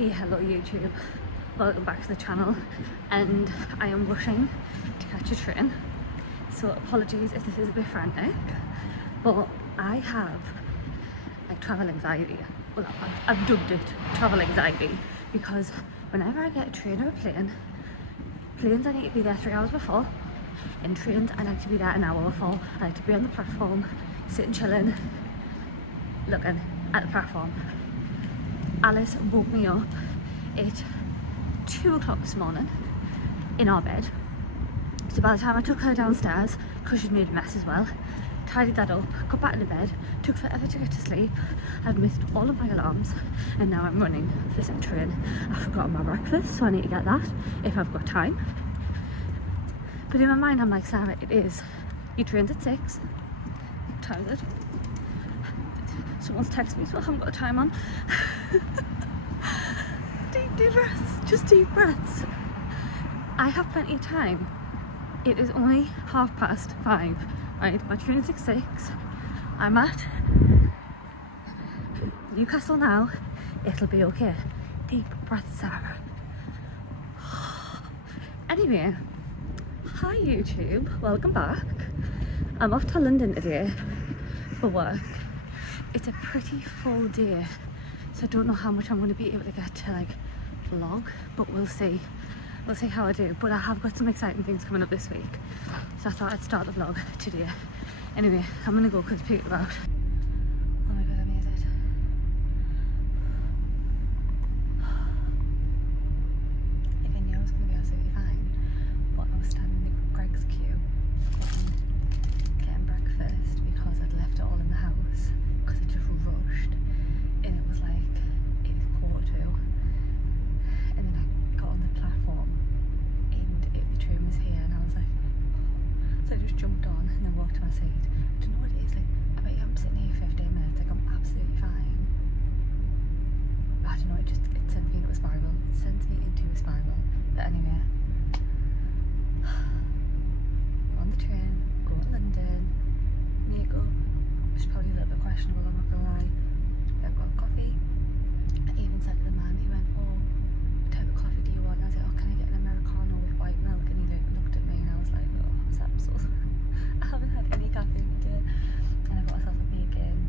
Hey, hello YouTube, welcome back to the channel, and I am rushing to catch a train, so apologies if this is a bit frantic, but I have like travel anxiety. Well, I've dubbed it travel anxiety because whenever I get a train or a plane, planes I need to be there 3 hours before, in trains I like to be there an hour before. I like to be on the platform, sitting chilling, looking at the platform. Alice woke me up at 2 o'clock this morning in our bed. So by the time I took her downstairs, because she'd made a mess as well, tidied that up, got back into bed, took forever to get to sleep. I've missed all of my alarms and now I'm running for some train. I've forgotten my breakfast, so I need to get that if I've got time. But in my mind I'm like, Sarah, it is. Your train's at 6. What time is it? Someone's texted me, so I haven't got a time on. Deep breaths, just deep breaths. I have plenty of time. It is only 5:30, right? My train is at 6. I'm at Newcastle now. It'll be okay. Deep breaths, Sarah. Anyway, hi YouTube, welcome back. I'm off to London today for work. It's a pretty full day, so I don't know how much I'm going to be able to get to like vlog, but we'll see how I do. But I have got some exciting things coming up this week, so I thought I'd start the vlog today. Anyway, I'm going to go because people are out. Oh my god, I made it. If I knew I was going to be absolutely fine, but I was standing in the Greg's queue getting breakfast because I'd left it all in the house. Because I just rushed, and it was like, it was 1:45, and then I got on the platform and the train was here and I was like, so I just jumped on and then walked to my seat. I don't know what it is, like, I bet you I'm sitting here 15 minutes, like I'm absolutely fine. I don't know, it sends me into a spiral. It sends me into a spiral. But anyway, on the train, go to London, makeup. It's probably a little bit questionable, I'm not gonna lie. I've got coffee. I even said to the man, he went, oh, what type of coffee do you want? And I was like, oh, can I get an Americano with white milk? And he looked at me and I was like, oh, what's up? So I haven't had any caffeine today. And I got myself a bacon,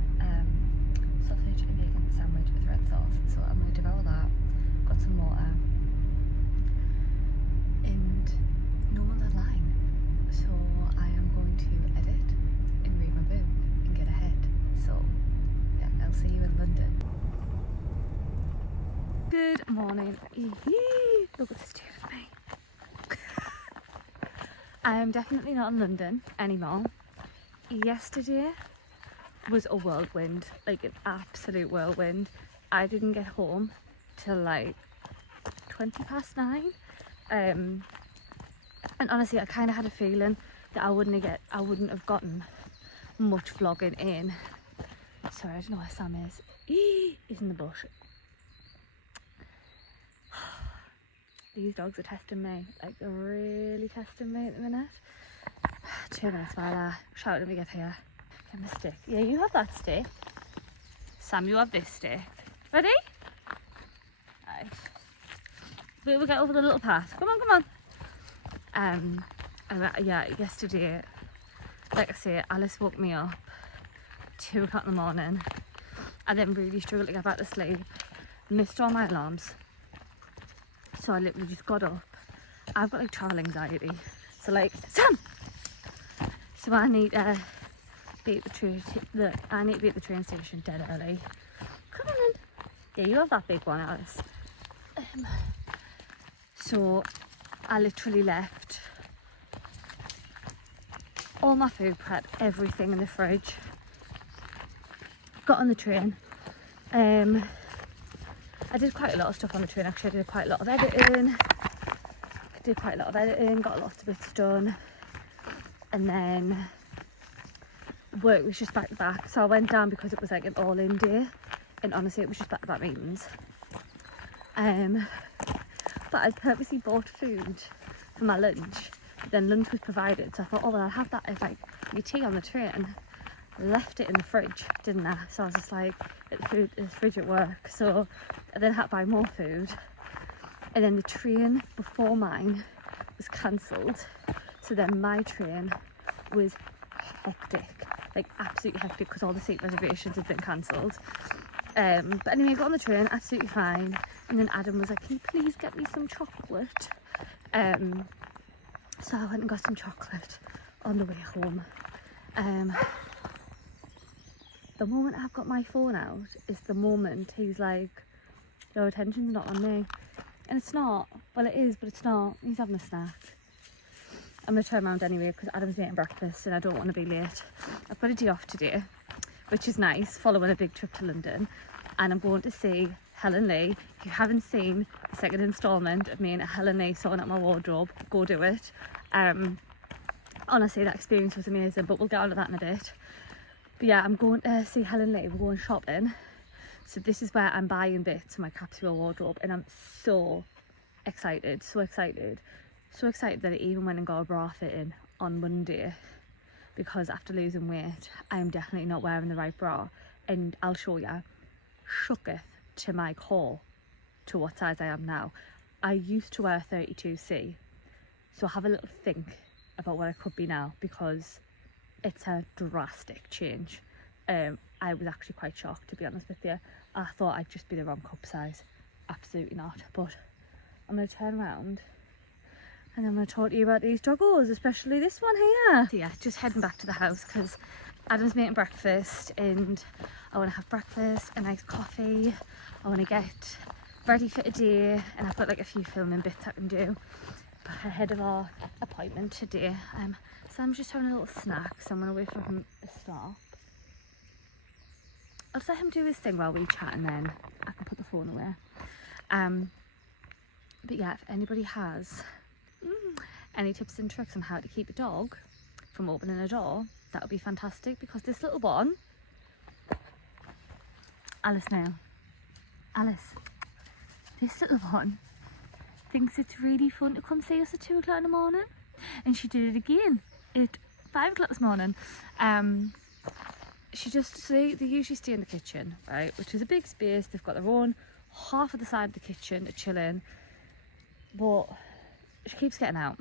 sausage and bacon sandwich with red sauce. So I'm gonna devour that. Got some water. And no one's online. So I am going to edit and read my book and get ahead. So yeah, I'll see you in London. Good morning. Look at the state of me. I am definitely not in London anymore. Yesterday was a whirlwind, like an absolute whirlwind. I didn't get home till like 9:20. And honestly I kind of had a feeling that I wouldn't have gotten much vlogging in. Sorry, I don't know where Sam is. He's in the bush. These dogs are testing me, like they're really testing me at the minute. 2 minutes while I shout when we get here. Get my stick. Yeah, you have that stick. Sam, you have this stick. Ready? Right. We'll get over the little path. Come on. Yeah, yesterday, like I say, Alice woke me up 2 o'clock in the morning. I then really struggled to get back to sleep. Missed all my alarms. So I literally just got up. I've got like travel anxiety. So like, Sam! So I need to be at the train station dead early. Come on in. Yeah, you have that big one, Alice. So I literally left all my food prep, everything in the fridge. Got on the train. I did quite a lot of stuff on the train actually. I did quite a lot of editing. Got a lot of bits done. And then work was just back to back. So I went down because it was like an all-in day. And honestly, it was just back to back meetings. But I purposely bought food for my lunch. Then lunch was provided. So I thought, oh well, I'll have that as like your tea on the train. Left it in the fridge, didn't I? So I was just like at the fridge at work. So and then had to buy more food, and then the train before mine was cancelled, so then my train was hectic, like absolutely hectic, because all the seat reservations had been cancelled. But anyway, I got on the train absolutely fine, and then Adam was like, can you please get me some chocolate? So I went and got some chocolate on the way home. The moment I've got my phone out is the moment he's like, your attention's not on me. And it's not. Well, it is, but it's not. He's having a snack. I'm going to turn around anyway because Adam's making breakfast and I don't want to be late. I've got a day off today, which is nice, following a big trip to London. And I'm going to see Helen Lee. If you haven't seen the second instalment of me and Helen Lee sorting out my wardrobe, go do it. Honestly, that experience was amazing, but we'll get on to that in a bit. But yeah, I'm going to see Helen Lee. We're going shopping. So this is where I'm buying bits for my capsule wardrobe, and I'm so excited, so excited. So excited that I even went and got a bra fitting on Monday, because after losing weight, I'm definitely not wearing the right bra. And I'll show you, shooketh to my core to what size I am now. I used to wear 32C, so have a little think about what I could be now, because it's a drastic change. I was actually quite shocked, to be honest with you. I thought I'd just be the wrong cup size. Absolutely not. But I'm going to turn around and I'm going to talk to you about these doggos, especially this one here. So yeah, just heading back to the house because Adam's making breakfast and I want to have breakfast, a nice coffee. I want to get ready for the day, and I've got like a few filming bits I can do ahead of our appointment today. So I'm just having a little snack, so I'm going to wait for him to stop. I'll just let him do his thing while we chat, and then I can put the phone away. But yeah, if anybody has any tips and tricks on how to keep a dog from opening a door, that would be fantastic, because this little one, Alice now, Alice, this little one thinks it's really fun to come see us at 2 o'clock in the morning, and she did it again at 5 o'clock this morning. She just, so they usually stay in the kitchen, right, which is a big space. They've got their own half of the side of the kitchen to chill in, but she keeps getting out,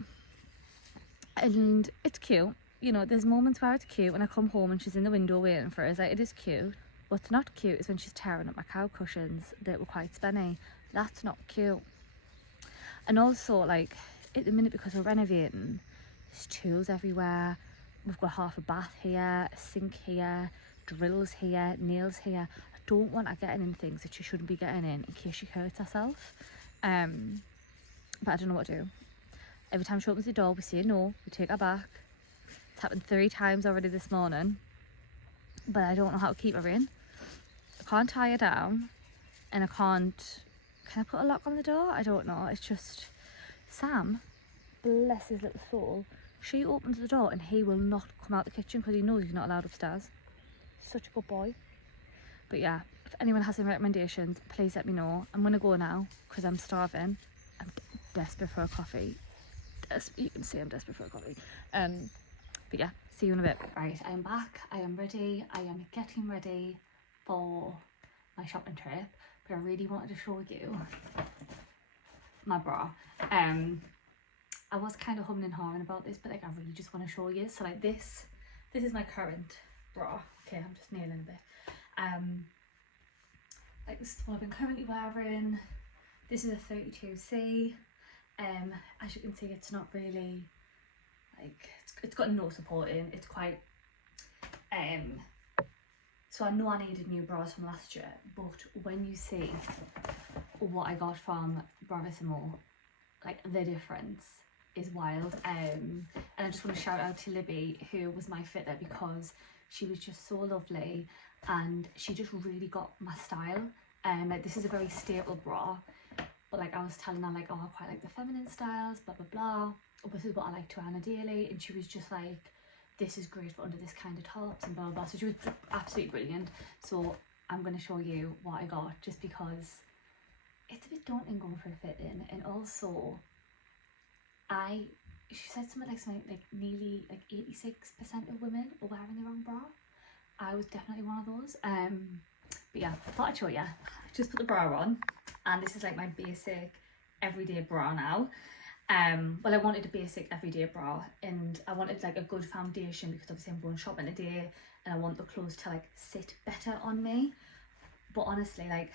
and it's cute. You know, there's moments where it's cute when I come home and she's in the window waiting for us, like, it is cute. What's not cute is when she's tearing up my couch cushions that were quite spinny. That's not cute. And also, like, at the minute, because we're renovating, there's tools everywhere. We've got half a bath here, a sink here, drills here, nails here. I don't want her getting in things that she shouldn't be getting in case she hurts herself. But I don't know what to do. Every time she opens the door, we say no, we take her back. It's happened 3 times already this morning, but I don't know how to keep her in. I can't tie her down, and I can't, can I put a lock on the door? I don't know. It's just, Sam, bless his little soul, she opens the door and he will not come out the kitchen because he knows he's not allowed upstairs. Such a good boy. But yeah, if anyone has any recommendations, please let me know. I'm going to go now because I'm starving. I'm desperate for a coffee. You can see I'm desperate for a coffee. But yeah, see you in a bit. Right, I am back. I am ready. I am getting ready for my shopping trip. But I really wanted to show you my bra. I was kind of humming and hawing about this, but like I really just want to show you. So like this is my current bra. Okay, I'm just nailing a bit. Like this is what I've been currently wearing. This is a 32C. As you can see, it's not really like, it's got no support in. It's quite so I know I needed new bras from last year, but when you see what I got from Bravissimo, like the difference is wild. And I just want to shout out to Libby, who was my fitter, because she was just so lovely and she just really got my style. Like this is a very stable bra, but like I was telling her, like, oh, I quite like the feminine styles, blah blah blah, or this is what I like to wear on a daily, and she was just like, this is great for under this kind of tops and blah blah blah. So she was absolutely brilliant. So I'm going to show you what I got, just because it's a bit daunting going for a fit in. And also she said something like nearly like 86% of women are wearing the wrong bra. I was definitely one of those. But yeah, I thought I'd show you. Just put the bra on. and this is like my basic everyday bra now. Well, I wanted a basic everyday bra, and I wanted like a good foundation because obviously I'm going shopping today and I want the clothes to like sit better on me. But honestly, like,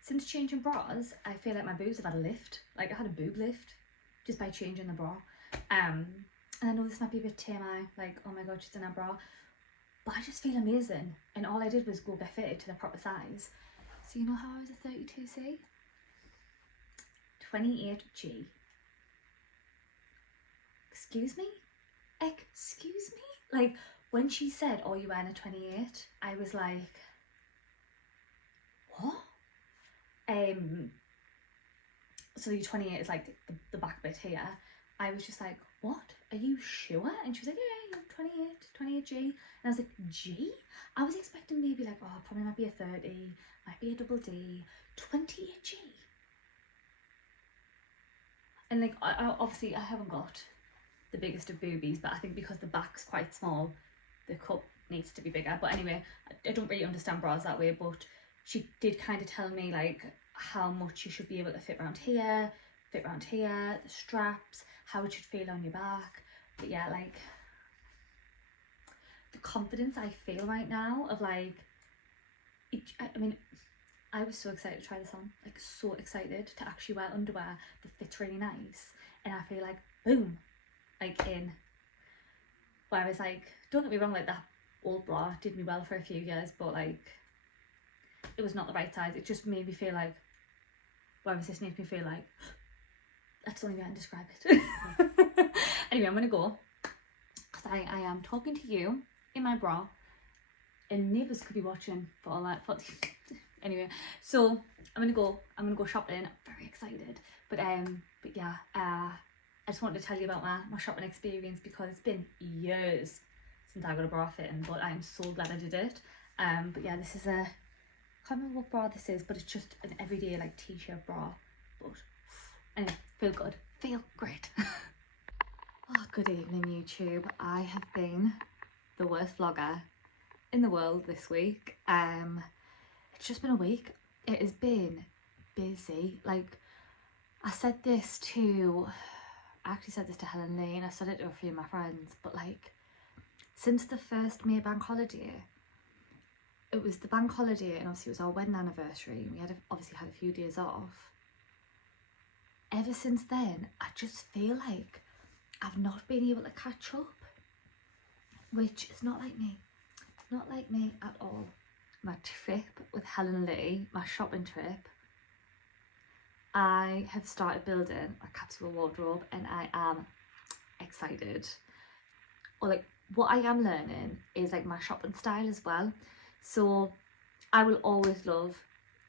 since changing bras, I feel like my boobs have had a lift. Like, I had a boob lift just by changing the bra. And I know this might be a bit TMI, like, oh my god, she's in a bra, but I just feel amazing. And all I did was go get fitted to the proper size. So you know how I was a 32C? 28G. Excuse me? Excuse me? Like, when she said, oh, you wearing a 28, I was like, what? So your 28 is like the back bit here. I was just like, what? Are you sure? And she was like, yeah, 28, 28G. And I was like, G? I was expecting maybe like, oh, probably might be a 30, might be a double D, 28G. And like, obviously I haven't got the biggest of boobies, but I think because the back's quite small, the cup needs to be bigger. But anyway, I don't really understand bras that way, but she did kind of tell me like how much you should be able to fit around here, the straps, how it should feel on your back. But yeah, like, the confidence I feel right now of like, I mean, I was so excited to try this on, like so excited to actually wear underwear that fits really nice, and I feel like, boom, like in. Whereas like, don't get me wrong, like that old bra did me well for a few years, but like, it was not the right size. It just made me feel like, whereas this makes me feel like, that's the only way I can describe it. Anyway, I'm gonna go, because I am talking to you in my bra, and neighbours could be watching for all that. Anyway, so I'm gonna go shopping. I'm very excited, but yeah, I just wanted to tell you about my shopping experience, because it's been years since I got a bra fitting, but I'm so glad I did it. But yeah, this is a, I can't remember what bra this is, but it's just an everyday like t-shirt bra. But anyway, feel good, feel great. Oh, good evening YouTube. I have been the worst vlogger in the world this week. It's just been a week. It has been busy. Like, I actually said this to Helen Lee, and I said it to a few of my friends, but like, since the first May bank holiday, it was the bank holiday, and obviously it was our wedding anniversary, and we had obviously had a few days off. Ever since then, I just feel like I've not been able to catch up, which is not like me. Not like me at all. My trip with Helen Lee, my shopping trip, I have started building a capsule wardrobe, and I am excited. Or like, what I am learning is like my shopping style as well. So I will always love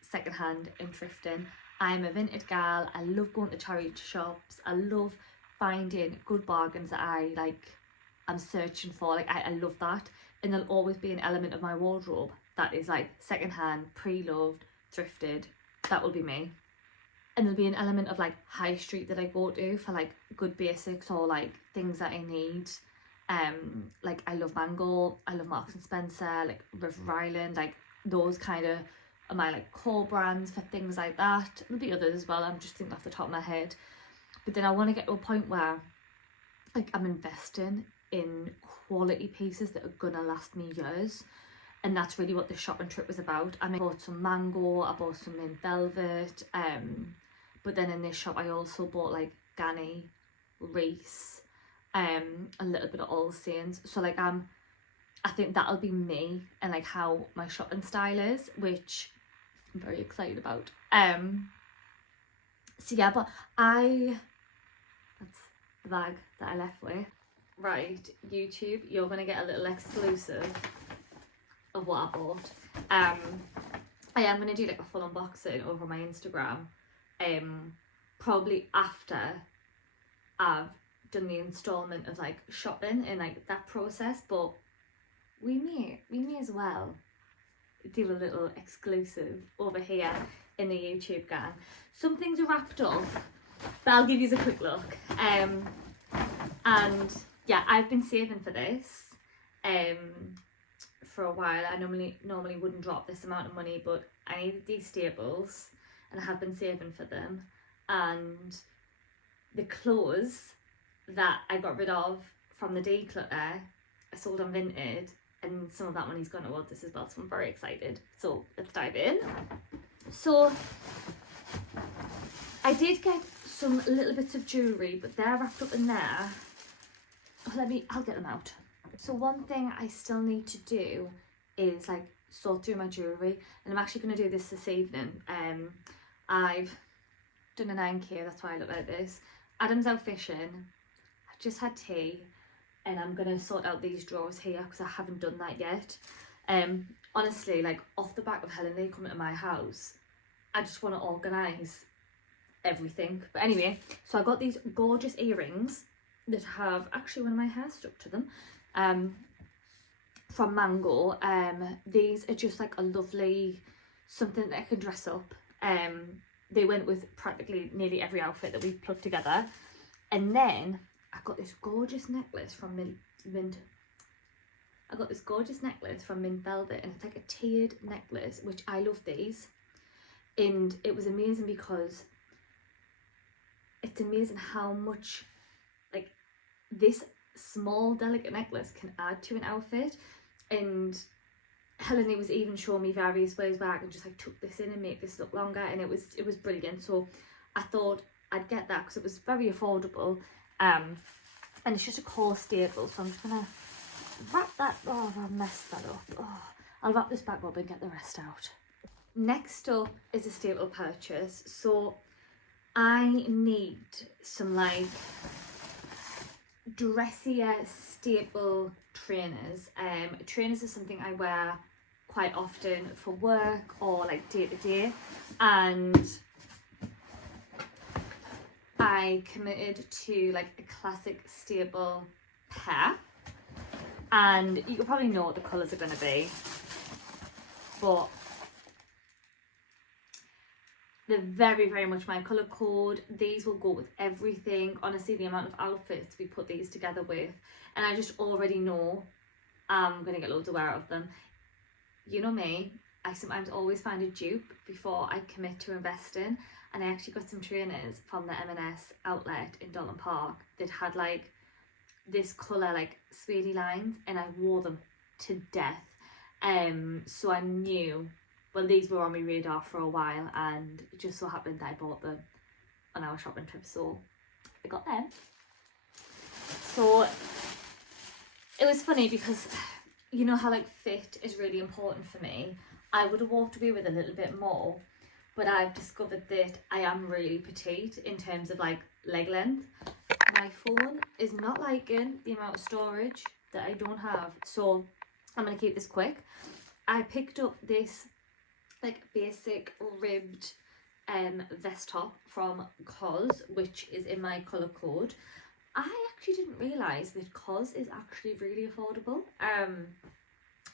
secondhand and thrifting. I'm a vintage gal. I love going to charity shops. I love finding good bargains that I'm searching for. Like, I love that. And there'll always be an element of my wardrobe that is like secondhand, pre-loved, thrifted. That will be me. And there'll be an element of like high street that I go to for like good basics or like things that I need. Like, I love Mango, I love Marks and Spencer, like River Island, like those kind of are my like core brands for things like that. There'll be others as well, I'm just thinking off the top of my head. But then I want to get to a point where like I'm investing in quality pieces that are gonna last me years, and that's really what the shopping trip was about. I bought some Mango, I bought some Mint Velvet, but then in this shop I also bought like Ganni, Reese, a little bit of All Saints. So like I think that'll be me and like how my shopping style is, which I'm very excited about. So yeah, but that's the bag that I left with. Right, YouTube, you're gonna get a little exclusive of what I bought. I am gonna do like a full unboxing over my Instagram, probably after I've done the installment of like shopping and like that process, but we may as well do a little exclusive over here in the YouTube gang. Some things are wrapped up, but I'll give you a quick look. And yeah, I've been saving for this for a while. I normally wouldn't drop this amount of money, but I needed these staples, and I have been saving for them. And the clothes that I got rid of from the declutter, I sold on Vinted, and some of that money's gone towards this as well, so I'm very excited. So let's dive in. So I did get some little bits of jewellery, but they're wrapped up in there. I'll get them out. So one thing I still need to do is like sort through my jewellery, and I'm actually going to do this evening. I've done a 9k, that's why I look like this. Adam's out fishing, I've just had tea, and I'm going to sort out these drawers here because I haven't done that yet. Honestly, like off the back of Helen Lee coming to my house, I just want to organise everything. But anyway, so I got these gorgeous earrings that have actually one of my hairs stuck to them, from Mango. These are just like a lovely something that I can dress up. They went with practically nearly every outfit that we've put together. And then I got this gorgeous necklace from Mint. I got this gorgeous necklace from Mint Velvet, and it's like a tiered necklace, which I love these. And it was amazing because it's amazing how much like this small delicate necklace can add to an outfit. And Helene was even showing me various ways where I can just like tuck this in and make this look longer, and it was brilliant. So I thought I'd get that because it was very affordable, and it's just a core staple. So I'm just gonna wrap that. Oh, I've messed that up. Oh, I'll wrap this back up and get the rest out. Next up is a staple purchase. So I need some like dressier staple trainers. Trainers is something I wear quite often for work or like day to day, and I committed to like a classic staple pair, and you can probably know what the colours are going to be, but they're very, very much my colour code. These will go with everything. Honestly, the amount of outfits we put these together with, and I just already know I'm going to get loads of wear of them. You know me, I sometimes always find a dupe before I commit to investing, and I actually got some trainers from the M&S outlet in Dalton Park that had like this colour like suede lines, and I wore them to death. So I knew, well, these were on my radar for a while, and it just so happened that I bought them on our shopping trip, so I got them. So it was funny because you know how like fit is really important for me. I would have walked away with a little bit more, but I've discovered that I am really petite in terms of like leg length. My phone is not liking the amount of storage that I don't have, so I'm going to keep this quick. I picked up this like basic ribbed vest top from COS, which is in my colour code. I actually didn't realise that COS is actually really affordable.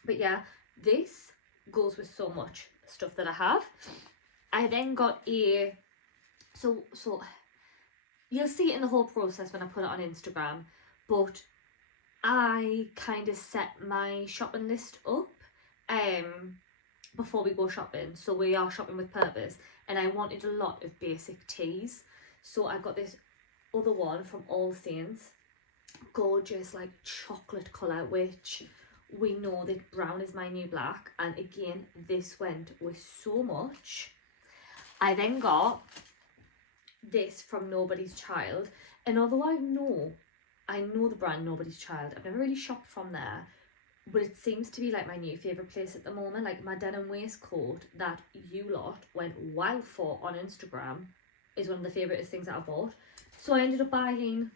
But yeah, this goes with so much stuff that I have. I then got a, so you'll see it in the whole process when I put it on Instagram, but I kind of set my shopping list up before we go shopping, so we are shopping with purpose, and I wanted a lot of basic tees, so I got this other one from All Saints, gorgeous like chocolate colour, which we know that brown is my new black, and again this went with so much. I then got this from Nobody's Child, and although I know the brand Nobody's Child, I've never really shopped from there, but it seems to be like my new favourite place at the moment. Like my denim waistcoat that you lot went wild for on Instagram is one of the favourite things that I bought. So I ended up buying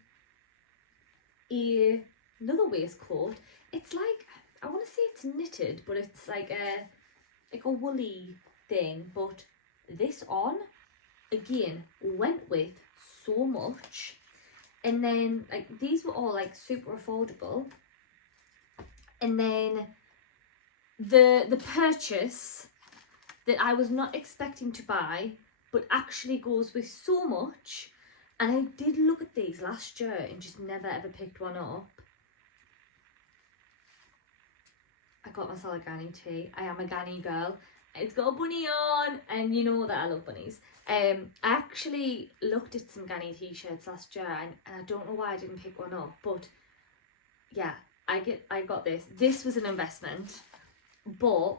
another waistcoat. It's like, I want to say it's knitted, but it's like a woolly thing. But this on, again, went with so much. And then like these were all like super affordable. And then the purchase that I was not expecting to buy, but actually goes with so much. And I did look at these last year and just never ever picked one up. I got myself a Gani tea. I am a Gani girl. It's got a bunny on, and you know that I love bunnies. I actually looked at some Ganni t-shirts last year, and I don't know why I didn't pick one up, but yeah, I got this. This was an investment, but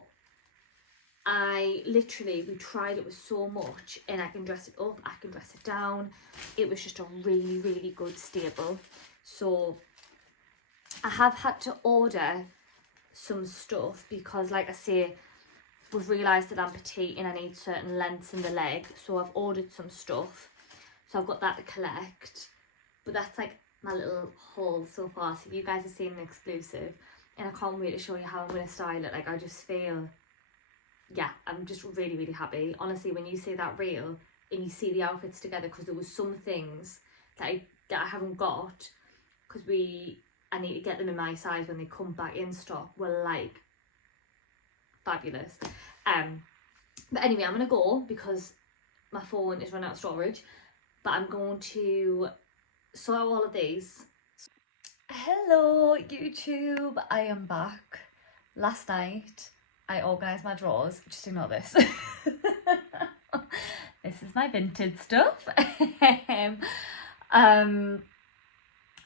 we tried it with so much, and I can dress it up, I can dress it down. It was just a really, really good staple. So I have had to order some stuff because, like I say, we've realised that I'm petite and I need certain lengths in the leg, so I've ordered some stuff. So I've got that to collect, but that's like my little haul so far. So you guys are seeing an exclusive, and I can't wait to show you how I'm going to style it. Like, I just feel, yeah, I'm just really, really happy. Honestly, when you see that reel and you see the outfits together, because there was some things that I haven't got, because I need to get them in my size when they come back in stock, were like fabulous. But anyway, I'm gonna go because my phone is running out of storage, but I'm going to sort out all of these. Hello YouTube, I am back. Last night I organised my drawers. Just ignore this. This is my vintage stuff.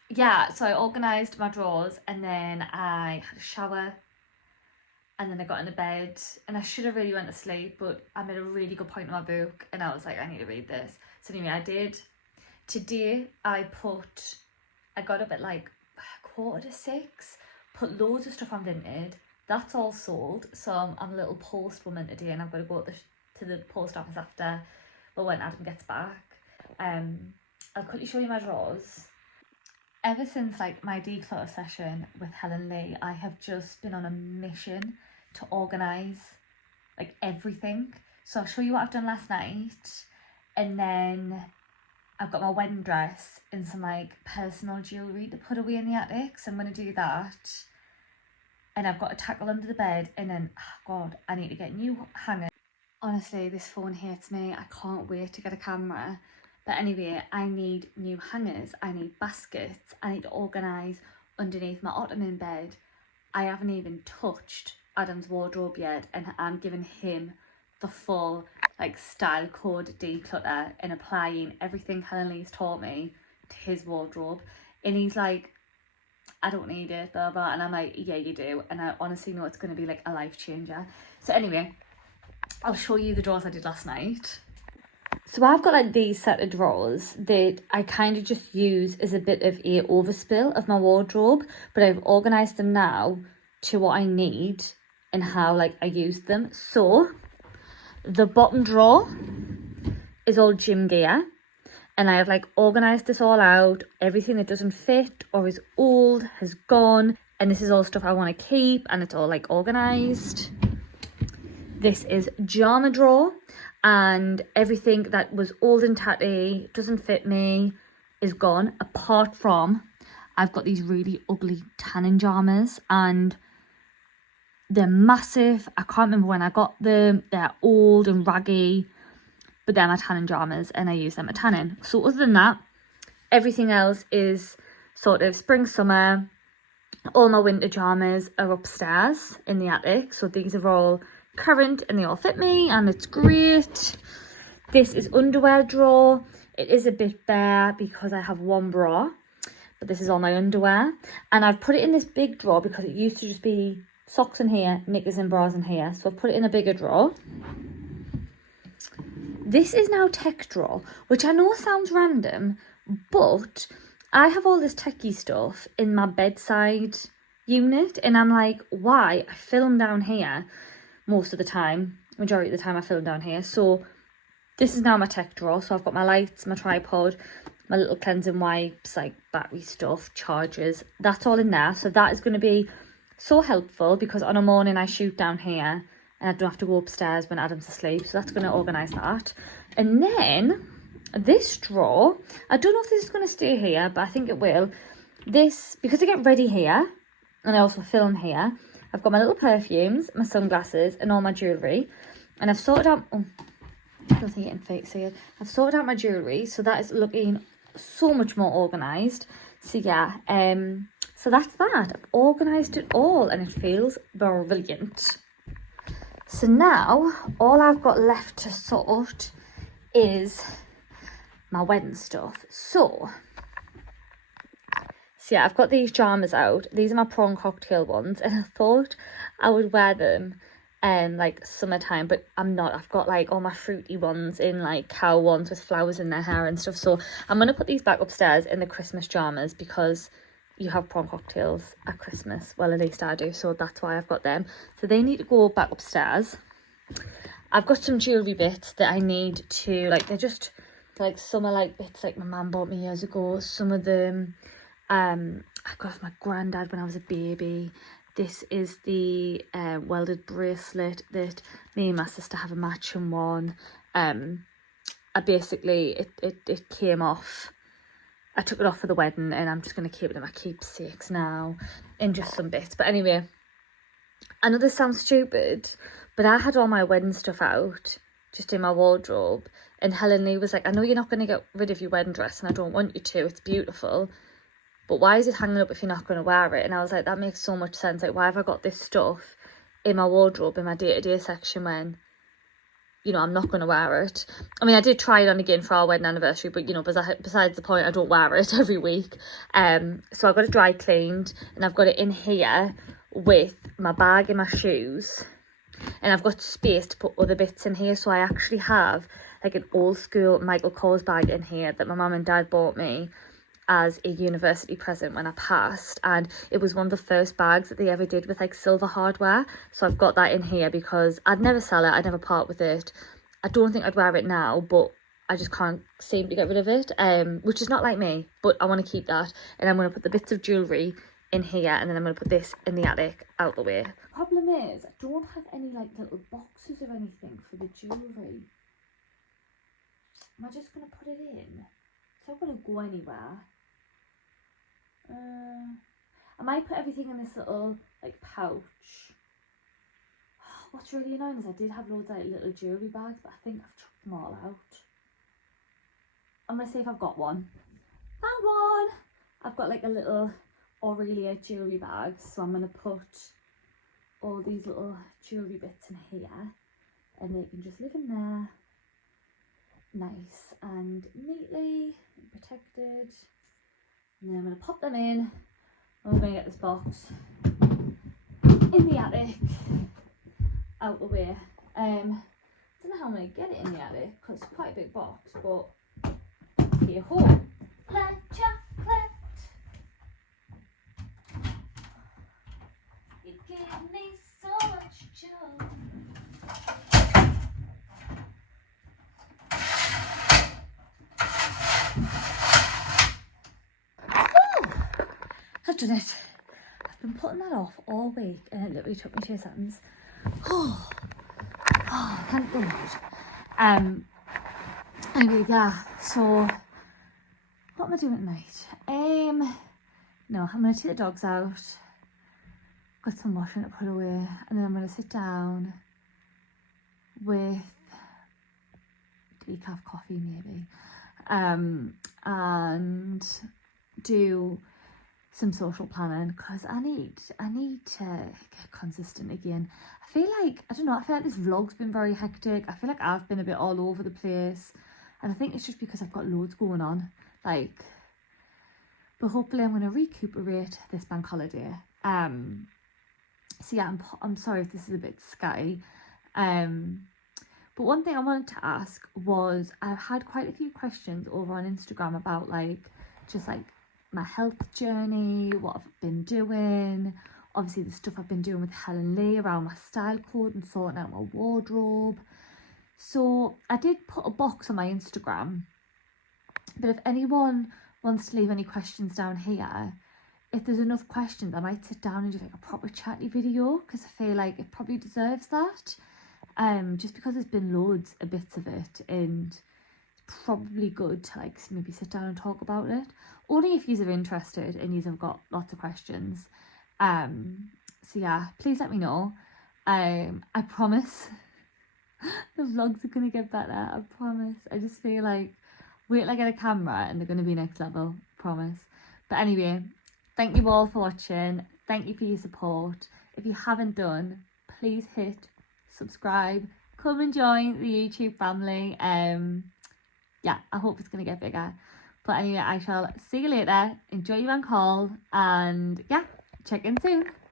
Yeah, so I organised my drawers, and then I had a shower, and then I got into bed, and I should have really went to sleep, but I made a really good point in my book, and I was like, I need to read this. So anyway, I did. Today I got up at like 5:45, put loads of stuff on Vinted. That's all sold, so I'm a little post woman today, and I've got to go to the post office after, well, when Adam gets back. I'll quickly show you my drawers. Ever since like my declutter session with Helen Lee, I have just been on a mission to organise like everything. So I'll show you what I've done last night, and then I've got my wedding dress and some like personal jewellery to put away in the attic, so I'm going to do that. And I've got a tackle under the bed, and then, oh God, I need to get new hangers. Honestly, this phone hates me. I can't wait to get a camera. But anyway, I need new hangers, I need baskets, I need to organise underneath my ottoman bed. I haven't even touched Adam's wardrobe yet, and I'm giving him the full like style code declutter and applying everything Helen Lee's taught me to his wardrobe. And he's like, I don't need it, blah blah, and I'm like, yeah you do. And I honestly know it's going to be like a life changer. So anyway, I'll show you the drawers I did last night. So I've got like these set of drawers that I kind of just use as a bit of a overspill of my wardrobe, but I've organised them now to what I need and how like I use them. So the bottom drawer is all gym gear, and I have like organised this all out. Everything that doesn't fit or is old has gone, and this is all stuff I want to keep, and it's all like organised. This is Jama drawer, and everything that was old and tatty, doesn't fit me, is gone, apart from I've got these really ugly tanning jammers, and they're massive. I can't remember when I got them. They're old and raggy, but they're my tanning jammers, and I use them at tanning. So other than that, everything else is sort of spring, summer. All my winter jammers are upstairs in the attic, so these are all current and they all fit me, and it's great. This is underwear drawer. It is a bit bare because I have one bra, but this is all my underwear, and I've put it in this big drawer because it used to just be socks in here, knickers and bras in here, so I've put it in a bigger drawer. This is now tech drawer, which I know sounds random, but I have all this techie stuff in my bedside unit, and I'm like, why? I film down here most of the time, majority of the time I film down here. So this is now my tech drawer. So I've got my lights, my tripod, my little cleansing wipes, like battery stuff, chargers, that's all in there. So that is going to be so helpful, because on a morning I shoot down here and I don't have to go upstairs when Adam's asleep. So that's going to organise that. And then this drawer, I don't know if this is going to stay here, but I think it will. This, because I get ready here and I also film here, I've got my little perfumes, my sunglasses, and all my jewellery. And I've sorted out, oh, I don't think you can see it. I've sorted out my jewellery, so that is looking so much more organised. So yeah, so that's that. I've organised it all, and it feels brilliant. So now all I've got left to sort is my wedding stuff. So yeah, I've got these pyjamas out. These are my prawn cocktail ones, and I thought I would wear them like summertime, but I'm not. I've got like all my fruity ones in, like cow ones with flowers in their hair and stuff. So I'm gonna put these back upstairs in the Christmas pyjamas, because you have prawn cocktails at Christmas. Well, at least I do, so that's why I've got them. So they need to go back upstairs. I've got some jewellery bits that I need to, like, they're just like summer like bits like my mum bought me years ago. Some of them I got off my granddad when I was a baby. This is the welded bracelet that me and my sister have a matching one. I basically, it came off. I took it off for the wedding, and I'm just going to keep it in my keepsakes now, in just some bits. But anyway, I know this sounds stupid, but I had all my wedding stuff out, just in my wardrobe. And Helen Lee was like, I know you're not going to get rid of your wedding dress, and I don't want you to. It's beautiful. But why is it hanging up if you're not going to wear it? And I was like, that makes so much sense. Like, why have I got this stuff in my wardrobe, in my day-to-day section, when, you know, I'm not going to wear it? I mean, I did try it on again for our wedding anniversary, but, you know, besides the point, I don't wear it every week. So I got it dry cleaned, and I've got it in here with my bag and my shoes. And I've got space to put other bits in here. So I actually have, like, an old school Michael Kors bag in here that my mum and dad bought me as a university present when I passed, and it was one of the first bags that they ever did with like silver hardware. So I've got that in here because I'd never sell it, I'd never part with it. I don't think I'd wear it now, but I just can't seem to get rid of it, which is not like me, but I want to keep that. And I'm going to put the bits of jewellery in here, and then I'm going to put this in the attic out the way. Problem is, I don't have any like little boxes or anything for the jewellery. Am I just going to put it in? It's not going to go anywhere. I might put everything in this little like pouch. What's really annoying is I did have loads of like, little jewellery bags, but I think I've chucked them all out. I'm going to see if I've got one. Found one! I've got like a little Aurelia jewellery bag, so I'm going to put all these little jewellery bits in here, and they can just live in there nice and neatly and protected. And then I'm going to pop them in, and we're going to get this box in the attic out the way. I don't know how I'm going to get it in the attic because it's quite a big box, but here, ho! Black chocolate, you give me so much joy. I've done it. I've been putting that off all week, and it literally took me 2 seconds. Oh, thank God. Anyway, yeah, so what am I doing tonight? No, I'm going to take the dogs out, got some washing to put away, and then I'm going to sit down with decaf coffee maybe, and do some social planning, because I need to get consistent again. I feel like, I don't know, I feel like this vlog's been very hectic. I feel like I've been a bit all over the place, and I think it's just because I've got loads going on, like, but hopefully I'm going to recuperate this bank holiday. So yeah, I'm sorry if this is a bit scatty, but one thing I wanted to ask was, I've had quite a few questions over on Instagram about like just like my health journey, what I've been doing, obviously the stuff I've been doing with Helen Lee around my style code and sorting out my wardrobe. So I did put a box on my Instagram, but if anyone wants to leave any questions down here, if there's enough questions, I might sit down and do like a proper chatty video, because I feel like it probably deserves that, just because there's been loads of bits of it, and it's probably good to like maybe sit down and talk about it, only if you're interested and you've got lots of questions. So yeah, please let me know. I promise the vlogs are gonna get better, I promise. I just feel like wait till I get a camera and they're gonna be next level, promise. But anyway, thank you all for watching, thank you for your support. If you haven't done, please hit subscribe, come and join the YouTube family. Yeah, I hope it's going to get bigger. But anyway, I shall see you later. Enjoy your bank haul, and yeah, check in soon.